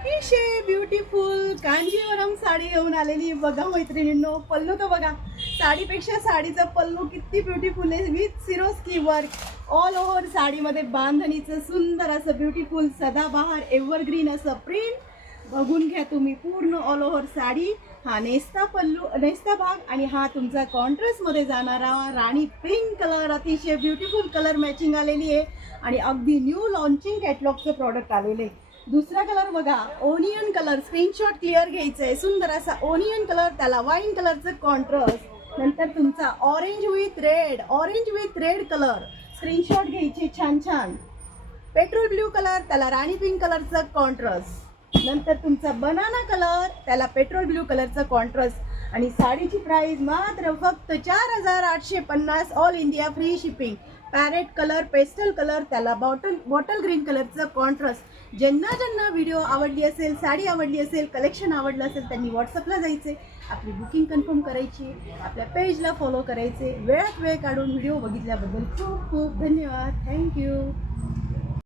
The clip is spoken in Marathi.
अतिशय ब्युटिफुल कांजीवरम साडी घेऊन आलेली बघा मैत्रिणींनो. पल्लू तर बघा, साडीपेक्षा साडीचा पल्लू किती ब्युटिफुल आहे. With Swarovski work all over साडीमध्ये बांधणीचं सुंदर असं ब्युटिफुल सदाबहार एव्हरग्रीन असं प्रिंट बघून घ्या तुम्ही. पूर्ण ऑल ओव्हर साडी. हा नेस्ता पल्लू, नेस्ता भाग आणि हा तुमचा कॉन्ट्रास्टमध्ये जाणारा राणी पिंक कलर. अतिशय ब्युटिफुल कलर मॅचिंग आलेली आहे आणि अगदी न्यू लॉन्चिंग कॅटलॉगचं प्रॉडक्ट आलेले. दुसरा कलर बघा, ओनियन कलर. स्क्रीनशॉट क्लिअर घ्यायचं आहे. सुंदर असा ओनियन कलर, त्याला वाईन कलरचं कॉन्ट्रास्ट. नंतर तुमचा orange with red colour. Screenshot घ्यायचे छान छान. पेट्रोल ब्ल्यू कलर, त्याला राणी पिंक कलरचं कॉन्ट्रास्ट. नंतर तुमचा बनाना कलर, त्याला पेट्रोल ब्ल्यू कलरचं कॉन्ट्रास्ट. आणि साडीची प्राइस मात्र फक्त 4850. All India free shipping. Parrot colour, pastel colour, त्याला बॉटल ग्रीन कलरचं कॉन्ट्रास्ट. ज्यांना व्हिडिओ आवडली असेल, साडी आवडली असेल, कलेक्शन आवडलं असेल, त्यांनी व्हॉट्सअपला जायचे, आपली बुकिंग कन्फर्म करायची, आपल्या पेजला फॉलो करायचे. वेळात वेळ काढून व्हिडिओ बघितल्याबद्दल खूप खूप धन्यवाद. थँक्यू.